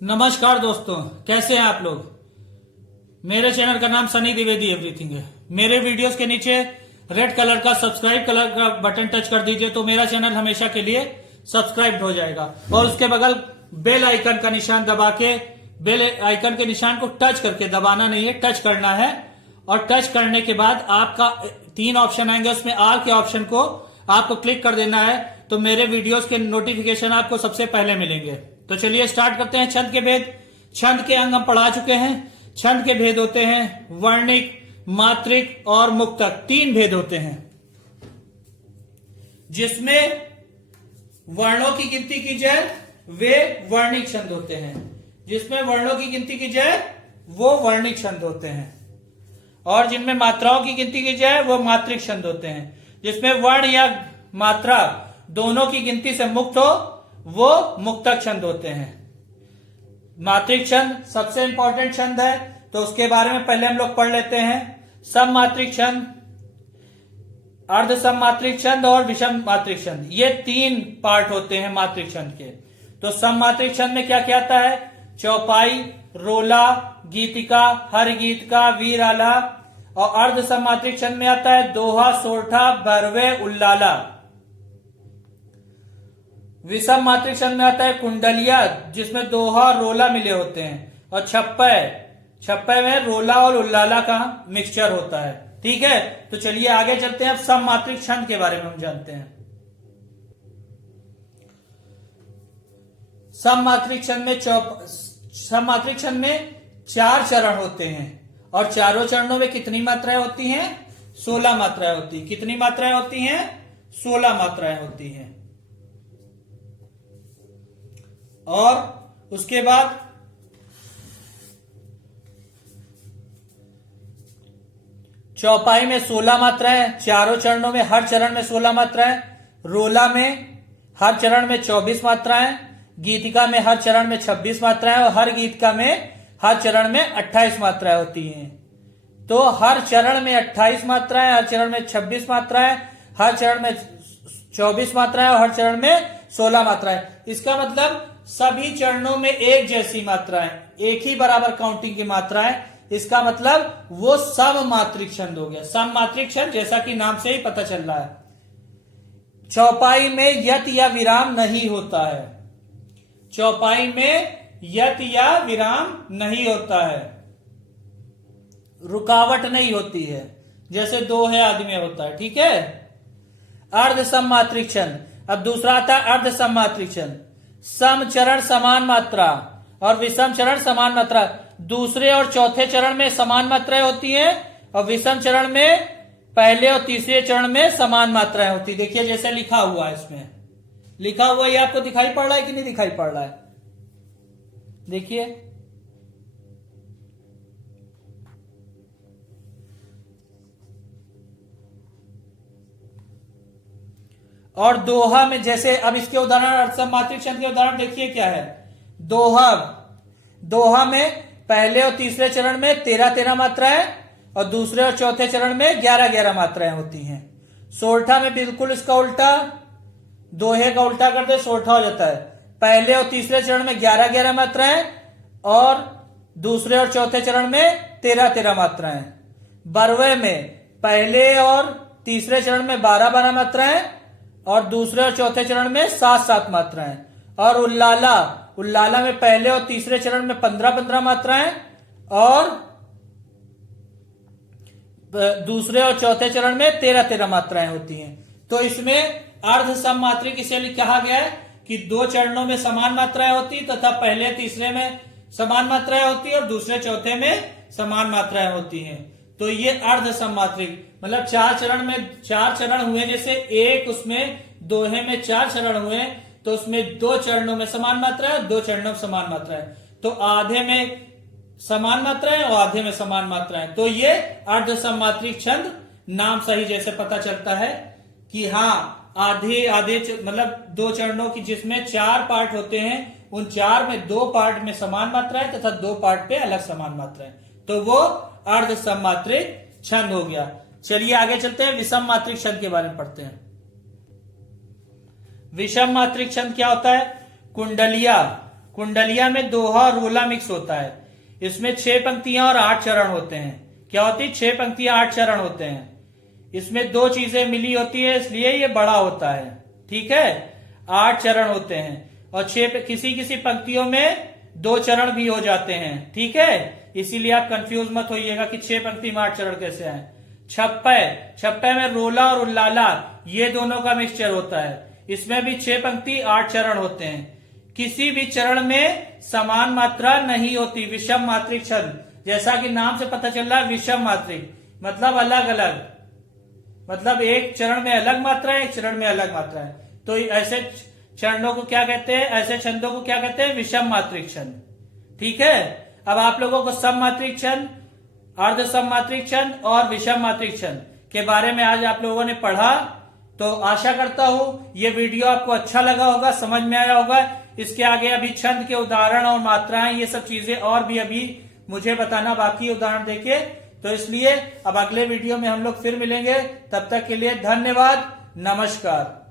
नमस्कार दोस्तों, कैसे हैं आप लोग। मेरे चैनल का नाम सनी द्विवेदी एवरीथिंग है। मेरे वीडियोस के नीचे रेड कलर का सब्सक्राइब कलर का बटन टच कर दीजिए तो मेरा चैनल हमेशा के लिए सब्सक्राइब हो जाएगा और उसके बगल बेल आइकन का निशान दबा के बेल आइकन के निशान को टच करके, दबाना नहीं है, टच करना है। और टच करने के बाद आपका 3 ऑप्शन आएंगे, उसमें आल के ऑप्शन को आपको क्लिक कर देना है तो मेरे वीडियोस के नोटिफिकेशन आपको सबसे पहले मिलेंगे। तो चलिए स्टार्ट करते हैं। छंद के भेद। छंद के अंग हम पढ़ा चुके हैं। छंद के भेद होते हैं वर्णिक, मात्रिक और मुक्तक। 3 भेद होते हैं जिसमें वर्णों की गिनती की जाए वे वर्णिक छंद होते हैं, जिसमें वर्णों की गिनती की जाए वो वर्णिक छंद होते हैं, और जिनमें मात्राओं की गिनती की जाए वो मात्रिक छंद होते हैं। जिसमें वर्ण या मात्रा दोनों की गिनती से मुक्त हो वो मुक्तक छंद होते हैं। मात्रिक छंद सबसे इंपॉर्टेंट छंद है तो उसके बारे में पहले हम लोग पढ़ लेते हैं। सममात्रिक छंद, अर्ध सममात्रिक छंद और विषम मात्रिक छंद, ये 3 पार्ट होते हैं मात्रिक छंद के। तो सममात्रिक छंद में क्या क्या आता है? चौपाई, रोला, गीतिका, हर गीत का, वीर आला। और अर्ध सममात्रिक छंद में आता है दोहा, सोरठा, भरवे, उल्लाला। विषम मात्रिक छंद में आता है कुंडलिया, जिसमें दोहा रोला मिले होते हैं, और छप्पे में रोला और उल्लाला का मिक्सचर होता है। ठीक है, तो चलिए आगे चलते हैं। अब सममात्रिक छंद के बारे में हम जानते हैं। सममात्रिक छंद में 4 चरण होते हैं और चारों चरणों में कितनी मात्राएं होती हैं? 16 मात्राएं होती हैं। कितनी मात्राएं होती हैं? 16 मात्राएं होती हैं। और उसके बाद चौपाई में 16 मात्राएं, चारों चरणों में हर चरण में 16 मात्राएं, रोला में हर चरण में 24 मात्राएं, गीतिका में हर चरण में 26 मात्राएं और हर गीतिका में हर चरण में 28 मात्राएं होती हैं। तो हर चरण में 28 मात्राएं, हर चरण में 26 मात्राएं, हर चरण में 24 मात्राएं और हर चरण में 16 मात्राएं। इसका मतलब सभी चरणों में एक जैसी मात्राएं, एक ही बराबर काउंटिंग की मात्राएं। इसका मतलब वो सममात्रिक छंद हो गया। सममात्रिक छंद जैसा कि नाम से ही पता चल रहा है। चौपाई में यत या विराम नहीं होता है। चौपाई में यत या विराम नहीं होता है, रुकावट नहीं होती है, जैसे दोहे आदि में होता है। ठीक है। अर्ध सममात्रिक छंद। अब दूसरा आता है अर्ध सममात्रिक छंद। सम चरण समान मात्रा और विषम चरण समान मात्रा। दूसरे और चौथे चरण में समान मात्राएं होती हैं और विषम चरण में पहले और तीसरे चरण में समान मात्राएं होती है। देखिए जैसे लिखा हुआ है, इसमें लिखा हुआ ये आपको दिखाई पड़ रहा है कि नहीं दिखाई पड़ रहा है? देखिए, और दोहा में जैसे, अब इसके उदाहरण अर्ध सममात्रिक छंद के उदाहरण देखिए क्या है। दोहा में पहले और तीसरे चरण में 13-13 मात्राएं और दूसरे और चौथे चरण में 11-11 मात्राएं होती हैं। सोरठा में बिल्कुल इसका उल्टा, दोहे का उल्टा कर दे सोरठा हो जाता है। पहले और तीसरे चरण में 11-11 मात्राएं और दूसरे और चौथे चरण में 13-13 मात्राएं। बरवे में पहले और तीसरे चरण में 12-12 मात्राएं और दूसरे और चौथे चरण में 7-7 मात्राएं। और उल्लाला में पहले और तीसरे चरण में 15-15 मात्राएं और दूसरे और चौथे चरण में 13-13 मात्राएं होती हैं। तो इसमें अर्ध सममात्रिक इसीलिए कहा गया है कि 2 चरणों में समान मात्राएं होती तथा पहले तीसरे में समान मात्राएं होती और दूसरे चौथे में समान मात्राएं होती हैं। तो ये अर्ध सममात्रिक मतलब 4 चरण हुए, जैसे एक उसमें दोहे में 4 चरण हुए तो उसमें 2 चरणों में समान मात्रा है, 2 चरणों में समान मात्रा है। तो आधे में समान मात्रा है और आधे में समान मात्रा है। तो ये अर्ध सममात्रिक छंद नाम सही जैसे पता चलता है कि हाँ, आधे मतलब 2 चरणों की जिसमें 4 पार्ट होते हैं, उन 4 में 2 पार्ट में समान मात्रा है तथा 2 पार्ट पे अलग समान मात्रा है, तो वो अर्ध सममात्रिक छंद हो गया। चलिए आगे चलते हैं, विषम मात्रिक छंद के बारे में पढ़ते हैं। विषम मात्रिक छंद क्या होता है? कुंडलिया, कुंडलिया में दोहा और रोला मिक्स होता है। इसमें 6 पंक्तियां और 8 चरण होते हैं। क्या होती? 6 पंक्तियां 8 चरण होते हैं। इसमें 2 चीजें मिली होती है, इसलिए ये बड़ा होता है। ठीक है, 8 चरण होते हैं और 6 किसी किसी पंक्तियों में 2 चरण भी हो जाते हैं। ठीक है, इसीलिए आप कंफ्यूज मत होइएगा कि 6 पंक्ति में 8 चरण कैसे आए। छप्पे में रोला और उल्लाला ये दोनों का मिक्सचर होता है। इसमें भी 6 पंक्ति 8 चरण होते हैं। किसी भी चरण में समान मात्रा नहीं होती, विषम मात्रिक छंद। जैसा कि नाम से पता चल रहा है, विषम मात्रिक मतलब अलग अलग, मतलब एक चरण में अलग मात्रा है, एक चरण में अलग मात्रा है। तो ऐसे चरणों को क्या कहते हैं? ऐसे छंदों को क्या कहते हैं? विषम मात्रिक छंद। ठीक है, अब आप लोगों को सम मात्रिक छंद, अर्ध सम मात्रिक छंद और विषम मात्रिक छंद के बारे में आज आप लोगों ने पढ़ा। तो आशा करता हूं ये वीडियो आपको अच्छा लगा होगा, समझ में आया होगा। इसके आगे अभी छंद के उदाहरण और मात्राएं, ये सब चीजें और भी अभी मुझे बताना बाकी, उदाहरण देके। तो इसलिए अब अगले वीडियो में हम लोग फिर मिलेंगे। तब तक के लिए धन्यवाद, नमस्कार।